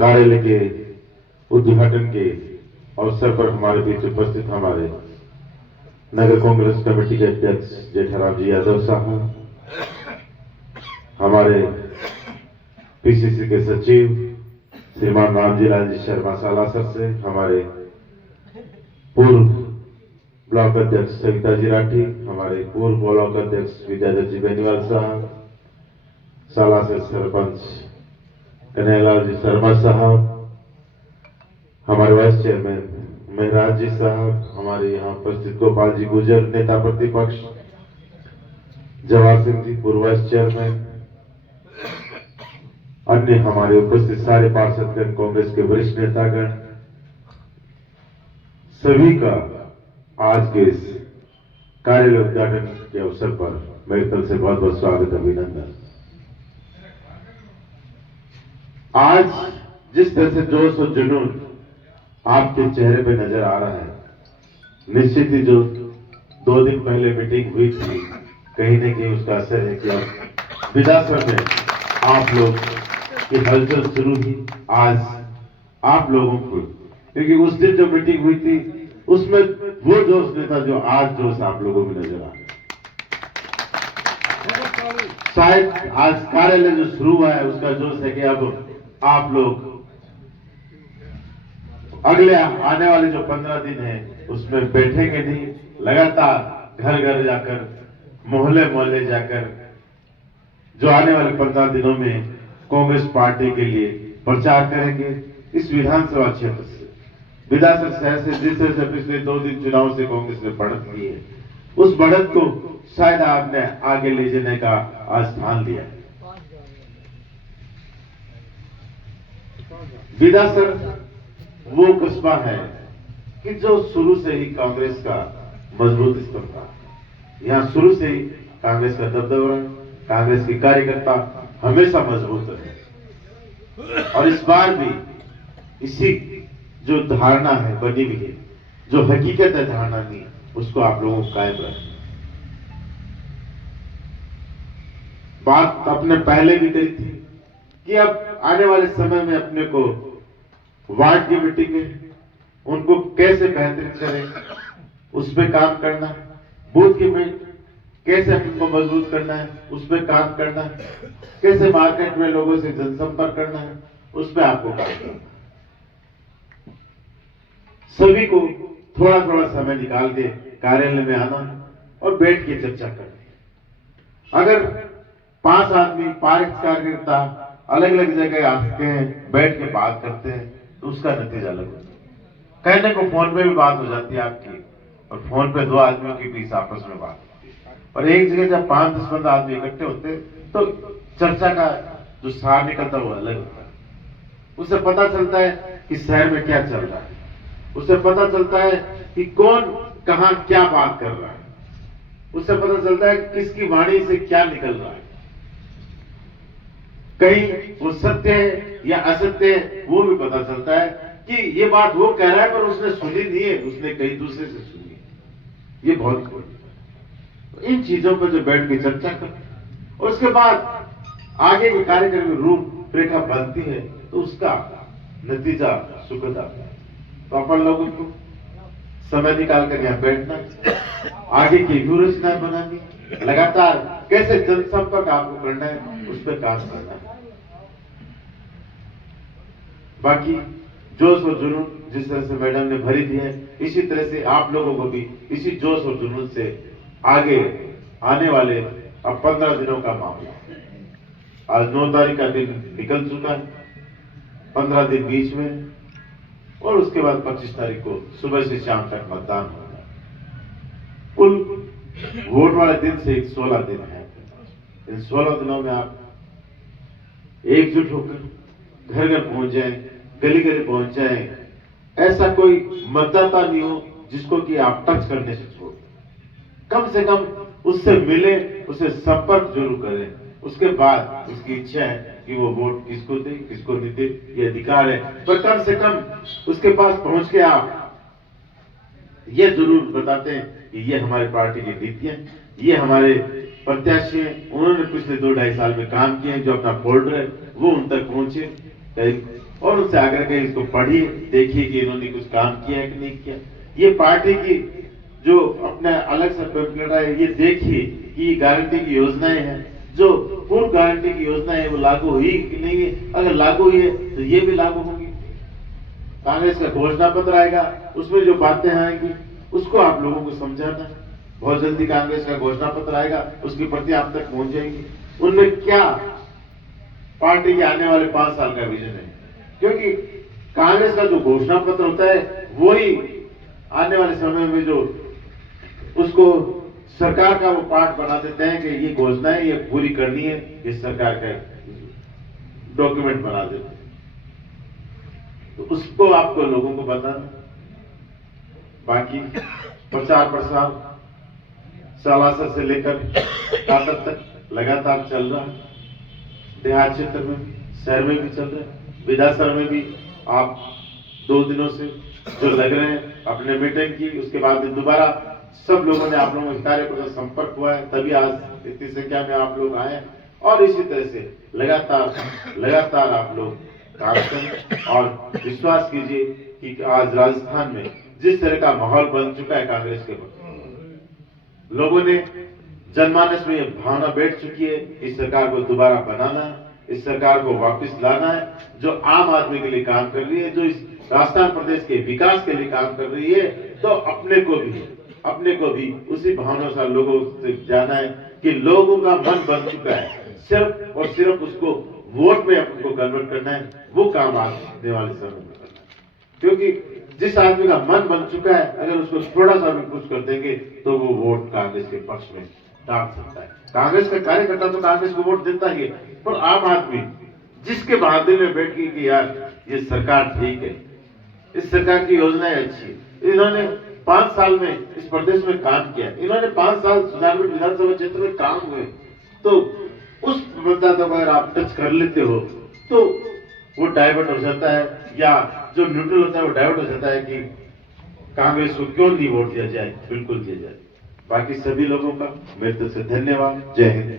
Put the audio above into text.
कार्यालय के उद्घाटन के अवसर पर हमारे बीच उपस्थित हमारे नगर कांग्रेस कमेटी के अध्यक्ष जेठाराम जी यादव साहब, हमारे पीसीसी के सचिव श्रीमान रामजी लाल जी शर्मा सालासर से, हमारे पूर्व ब्लॉक अध्यक्ष सविता जी राठी, हमारे पूर्व ब्लॉक अध्यक्ष विद्याधर जी बेनीवाल साहब, सालासर सरपंच कन्हैयालाल जी शर्मा साहब, हमारे वाइस चेयरमैन महराज जी साहब, हमारे यहाँ उपस्थित गोपाल जी गुजर नेता प्रतिपक्ष, जवाहर सिंह जी पूर्व वाइस चेयरमैन, अन्य हमारे उपस्थित सारे पार्षदगण, कांग्रेस के वरिष्ठ नेतागण, सभी का आज के इस कार्यालय उद्घाटन के अवसर पर मेरी तरफ से बहुत बहुत स्वागत, अभिनंदन। आज जिस तरह से जोश और जुनून आपके चेहरे पे नजर आ रहा है, निश्चित ही जो 2 दिन पहले मीटिंग हुई थी, कहीं न कहीं उसका असर है कि अब विधानसभा में आप लोग की हलचल शुरू हुई। आज आप लोगों को, क्योंकि उस दिन जो मीटिंग हुई थी उसमें वो जोश नहीं था जो आज जोश आप लोगों में नजर आ रहा है। शायद आज कार्यालय जो शुरू हुआ है उसका जोश है कि अब आप लोग अगले आने वाले जो 15 दिन है उसमें बैठेंगे नहीं, लगातार घर घर जाकर, मोहल्ले मोहल्ले जाकर जो आने वाले 15 दिनों में कांग्रेस पार्टी के लिए प्रचार करेंगे। इस विधानसभा क्षेत्र से, विधानसभा शहर से जिस तरह से पिछले 2 दिन चुनाव से कांग्रेस ने बढ़त की है, उस बढ़त को शायद आपने आगे ले जाने का आज स्थान लिया है। विधानसभा वो कस्बा है कि जो शुरू से ही कांग्रेस का मजबूत स्तंभ था। यहाँ शुरू से ही कांग्रेस का दबदबा, कांग्रेस के कार्यकर्ता हमेशा मजबूत रहे, और इस बार भी इसी जो धारणा है बनी हुई है, जो हकीकत है धारणा की, उसको आप लोगों को कायम रखें। बात अपने पहले भी कही थी कि अब आने वाले समय में अपने को वार्ड की मीटिंग है उनको कैसे बेहतरीन करें, उस पर काम करना है। बूथ की मीटिंग कैसे उनको मजबूत करना है, उस पर काम करना है। कैसे मार्केट में लोगों से जनसंपर्क करना है, उस पर आपको काम करना है। सभी को थोड़ा थोड़ा समय निकाल के कार्यालय में आना और बैठ के चर्चा करनी। अगर 5 आदमी, 5 कार्यकर्ता अलग अलग जगह आते हैं, बैठ के बात करते हैं, तो उसका नतीजा अलग होता है। कहने को फोन पे भी बात हो जाती है आपकी, और फोन पे 2 आदमियों के बीच आपस में बात होती है, और एक जगह जब 5-10-15 आदमी इकट्ठे होते तो चर्चा का जो सार निकलता है वो अलग होता है। उससे पता चलता है कि शहर में क्या चल रहा है, उससे पता चलता है कि कौन कहां क्या बात कर रहा है, उससे पता चलता है किसकी वाणी से क्या निकल रहा है। कहीं वो सत्य है या असत्य है वो भी पता चलता है कि ये बात वो कह रहा है पर उसने सुनी नहीं है, उसने कहीं दूसरे से सुनी है। ये बहुत इन चीजों पर जो बैठ के चर्चा कर, और उसके बाद आगे के कार्यक्रम में रूपरेखा बनती है, तो उसका नतीजा सुखद आता है। तो अपन लोगों को समय निकाल कर यहाँ बैठना, आगे की व्यूहरचना बनानी, लगातार कैसे जनसंपर्क आपको करना है उस पर काम करना है। बाकी जोश और जुनून जिस तरह से मैडम ने भरी दी है, इसी तरह से आप लोगों को भी इसी जोश और जुनून से आगे आने वाले अब 15 दिनों का मामला, आज 9 तारीख का दिन निकल चुका है, 15 दिन बीच में, और उसके बाद 25 तारीख को सुबह से शाम तक मतदान होगा। कुल वोट वाले दिन से 16 दिन है। इन 16 दिनों में आप एकजुट होकर घर घर पहुंच जाए, गली गली पहुंच जाए। ऐसा कोई मतदाता नहीं हो जिसको कि आप टच करने से छोड़, कम से कम उससे मिले, उसे संपर्क जरूर करें। उसके बाद उसकी इच्छा है कि वो वोट किसको दे किसको नहीं दे, ये अधिकार है, पर कम से कम उसके पास पहुंच के आप ये जरूर बताते हैं कि ये हमारी पार्टी की नीतियां, ये हमारे प्रत्याशी हैं, उन्होंने पिछले 2-2.5 साल में काम किए हैं, जो अपना फोल्डर है वो उन तक पहुंचे, और उनसे आग्रह करें, इसको पढ़िए, देखिए कि इन्होंने कुछ काम किया है कि नहीं किया। ये पार्टी की जो अपना अलग सा पैम्फलेट है, ये देखिए कि ये गारंटी की योजनाएं हैं, जो पूर्व गारंटी की योजनाएं है वो लागू हुई कि नहीं है। अगर लागू हुई है तो ये भी लागू होंगी। कांग्रेस का घोषणा पत्र आएगा, उसमें जो बातें आएंगी उसको आप लोगों को समझाना है। बहुत जल्दी कांग्रेस का घोषणा पत्र आएगा, उसकी प्रति आप तक पहुंच जाएंगी। उनमें क्या पार्टी के आने वाले 5 साल का विजन है, क्योंकि कांग्रेस का जो घोषणा पत्र होता है वही आने वाले समय में जो उसको सरकार का वो पार्ट बना देते हैं कि ये घोषणाएं ये पूरी करनी है, ये सरकार का डॉक्यूमेंट बना देते हैं। तो उसको आपको लोगों को बताना। बाकी प्रचार प्रसार सालासर से लेकर कातर तक लगातार चल रहा है। देहात क्षेत्र में भी, शहर में भी चल रहा है। विधानसभा में भी आप 2 दिनों से जो लग रहे हैं अपने मीटिंग की, उसके बाद दोबारा सब लोगों ने आप लोगों के कार्यकर्ता से संपर्क हुआ है, तभी आज इतनी संख्या में आप लोग आए। और इसी तरह से लगातार आप लोग काम करें और विश्वास कीजिए कि आज राजस्थान में जिस तरह का माहौल बन चुका है कांग्रेस के प्रति, लोगों ने जनमानस में ये भावना बैठ चुकी है, इस सरकार को दोबारा बनाना है, इस सरकार को वापस लाना है, जो आम आदमी के लिए काम कर रही है, जो इस राजस्थान प्रदेश के विकास के लिए काम कर रही है। तो अपने को भी उसी भावना से लोगों से जाना है कि लोगों का मन बन चुका है, सिर्फ और सिर्फ उसको वोट में आपको कन्वर्ट करना है। वो काम आने वाले समय में करना है, क्योंकि जिस आदमी का मन बन चुका है, अगर उसको थोड़ा सा भी कुछ कर देंगे तो वो वोट कांग्रेस के पक्ष में डाल सकता है। कांग्रेस का कार्यकर्ता तो कांग्रेस को वोट देता ही है, पर आम आदमी जिसके बहादुरी में बैठ गई कि यार ये सरकार ठीक है, इस सरकार की योजनाएं अच्छी है, इन्होंने 5 साल में इस प्रदेश में काम किया, इन्होंने 5 साल सुजानपुर विधानसभा क्षेत्र में काम हुए, तो उस मतदाता को अगर आप टच कर लेते हो तो वो डाइवर्ट हो जाता है, या जो न्यूट्रल होता है वो डाइवर्ट हो जाता है कि कांग्रेस को क्यों नहीं वोट दिया जाए। बिल्कुल दिया जाए। बाकी सभी लोगों का मेरे तरफ से धन्यवाद। जय हिंद।